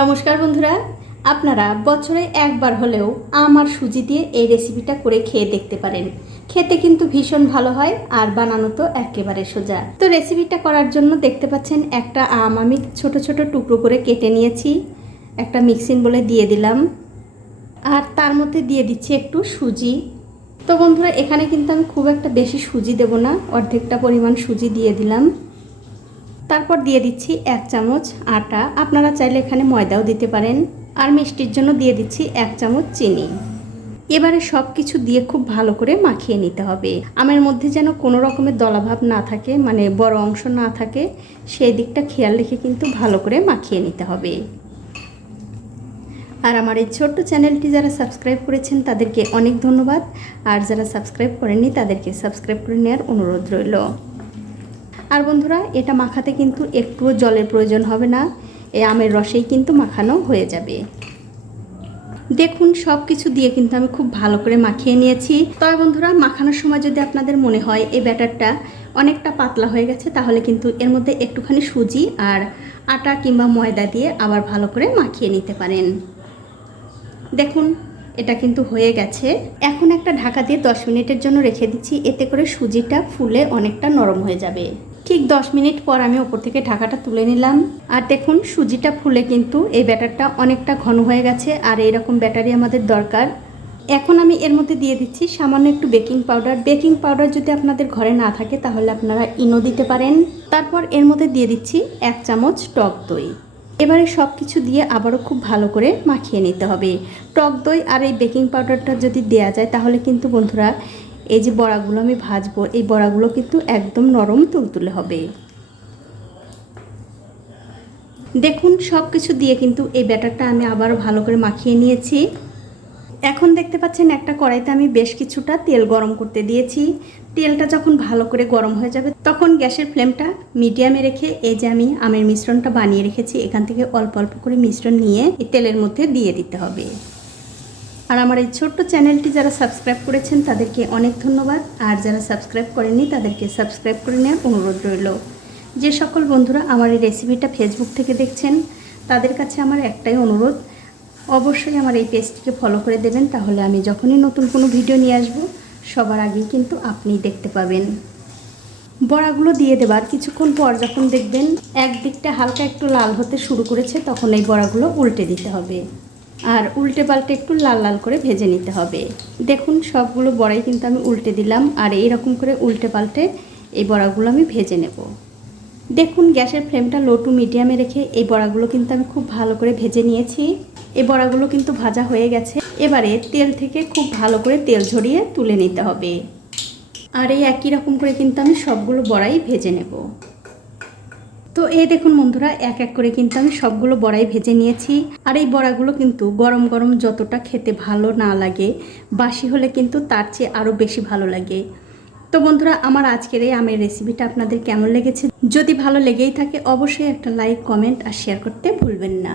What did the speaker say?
নমস্কার বন্ধুরা, আপনারা বছরে একবার হলেও আমার সুজি দিয়ে এই রেসিপিটা করে খেয়ে দেখতে পারেন। খেতে কিন্তু ভীষণ ভালো হয় আর বানানো তো একেবারে সোজা। তো রেসিপিটা করার জন্য দেখতে পাচ্ছেন একটা আম আমি ছোট ছোট টুকরো করে কেটে নিয়েছি। একটা মিক্সিং বলে দিয়ে দিলাম। আর তার মধ্যে দিয়ে দিচ্ছি একটু সুজি। তো বন্ধুরা, এখানে কিন্তু আমি খুব একটা বেশি সুজি দেব না। অর্ধেকটা পরিমাণ সুজি দিয়ে দিলাম। তারপর দিয়ে দিচ্ছি এক চামচ আটা। আপনারা চাইলে এখানে ময়দাও দিতে পারেন। আর মিষ্টির জন্য দিয়ে দিচ্ছি এক চামচ চিনি। এবারে সব কিছু দিয়ে খুব ভালো করে মাখিয়ে নিতে হবে। আমের মধ্যে যেন কোনো রকমের দলাভাব না থাকে মানে বড় অংশ না থাকে, সেই দিকটা খেয়াল রেখে কিন্তু ভালো করে মাখিয়ে নিতে হবে। আর আমার এই ছোট্ট চ্যানেলটি যারা সাবস্ক্রাইব করেছেন, তাদেরকে অনেক ধন্যবাদ। আর যারা সাবস্ক্রাইব করেননি, তাদেরকে সাবস্ক্রাইব করে নেওয়ার অনুরোধ রইল। আর বন্ধুরা, এটা মাখাতে কিন্তু একটুও জলের প্রয়োজন হবে না। এই আমের রসেই কিন্তু মাখানো হয়ে যাবে। দেখুন সব কিছু দিয়ে কিন্তু আমি খুব ভালো করে মাখিয়ে নিয়েছি। তবে বন্ধুরা, মাখানোর সময় যদি আপনাদের মনে হয় এই ব্যাটারটা অনেকটা পাতলা হয়ে গেছে, তাহলে কিন্তু এর মধ্যে একটুখানি সুজি আর আটা কিংবা ময়দা দিয়ে আবার ভালো করে মাখিয়ে নিতে পারেন। দেখুন, এটা কিন্তু হয়ে গেছে। এখন একটা ঢাকা দিয়ে দশ মিনিটের জন্য রেখে দিচ্ছি, এতে করে সুজিটা ফুলে অনেকটা নরম হয়ে যাবে। ঠিক দশ মিনিট পর আমি ওপর থেকে ঢাকাটা তুলে নিলাম। আর দেখুন, সুজিটা ফুলে কিন্তু এই ব্যাটারটা অনেকটা ঘন হয়ে গেছে আর এইরকম ব্যাটারি আমাদের দরকার। এখন আমি এর মধ্যে দিয়ে দিচ্ছি সামান্য একটু বেকিং পাউডার। বেকিং পাউডার যদি আপনাদের ঘরে না থাকে তাহলে আপনারা ইনো দিতে পারেন। তারপর এর মধ্যে দিয়ে দিচ্ছি এক চামচ টক দই। এবারে সব কিছু দিয়ে আবারও খুব ভালো করে মাখিয়ে নিতে হবে। টক দই আর এই বেকিং পাউডারটা যদি দেয়া যায় তাহলে কিন্তু বন্ধুরা এই যে বড়াগুলো আমি ভাজবো, এই বড়াগুলো কিন্তু একদম নরম তুলতুলে হবে। দেখুন সব কিছু দিয়ে কিন্তু এই ব্যাটারটা আমি আবার ভালো করে মাখিয়ে নিয়েছি। এখন দেখতে পাচ্ছেন, একটা কড়াইতে আমি বেশ কিছুটা তেল গরম করতে দিয়েছি। তেলটা যখন ভালো করে গরম হয়ে যাবে, তখন গ্যাসের ফ্লেমটা মিডিয়ামে রেখে এই যে আমি আমের মিশ্রণটা বানিয়ে রেখেছি, এখান থেকে অল্প অল্প করে মিশ্রণ নিয়ে এই তেলের মধ্যে দিয়ে দিতে হবে। আর আমার এই ছোট্ট চ্যানেলটি যারা সাবস্ক্রাইব করেছেন, তাদেরকে অনেক ধন্যবাদ। আর যারা সাবস্ক্রাইব করেননি, তাদেরকে সাবস্ক্রাইব করে নেওয়ার অনুরোধ রইল। যে সকল বন্ধুরা আমার এই রেসিপিটা ফেসবুক থেকে দেখছেন, তাদের কাছে আমার একটাই অনুরোধ, অবশ্যই আমার এই পেজটিকে ফলো করে দেবেন। তাহলে আমি যখনই নতুন কোনো ভিডিও নিয়ে আসব, সবার আগেই কিন্তু আপনি দেখতে পাবেন। বড়াগুলো দিয়ে দেবার কিছুক্ষণ পর যখন দেখবেন, একদিকটা হালকা একটু লাল হতে শুরু করেছে, তখন এই বড়াগুলো উল্টে দিতে হবে। আর উল্টে পাল্টে একটু লাল লাল করে ভেজে নিতে হবে। দেখুন, সবগুলো বড়াই কিন্তু আমি উল্টে দিলাম আর এই রকম করে উল্টে পাল্টে এই বড়াগুলো আমি ভেজে নেব। দেখুন, গ্যাসের ফ্লেমটা লো টু মিডিয়ামে রেখে এই বড়াগুলো কিন্তু আমি খুব ভালো করে ভেজে নিয়েছি। এই বড়াগুলো কিন্তু ভাজা হয়ে গেছে। এবারে তেল থেকে খুব ভালো করে তেল ঝরিয়ে তুলে নিতে হবে। আর এই একই রকম করে কিন্তু আমি সবগুলো বড়াই ভেজে নেব। তো এই দেখুন বন্ধুরা, এক এক করে কিন্তু আমি সবগুলো বড়াই ভেজে নিয়েছি। আর এই বড়াগুলো কিন্তু গরম গরম যতটা খেতে ভালো না লাগে, বাসি হলে কিন্তু তার চেয়ে আরও বেশি ভালো লাগে। তো বন্ধুরা, আমার আজকের এই আমের রেসিপিটা আপনাদের কেমন লেগেছে? যদি ভালো লেগেই থাকে, অবশ্যই একটা লাইক কমেন্ট আর শেয়ার করতে ভুলবেন না।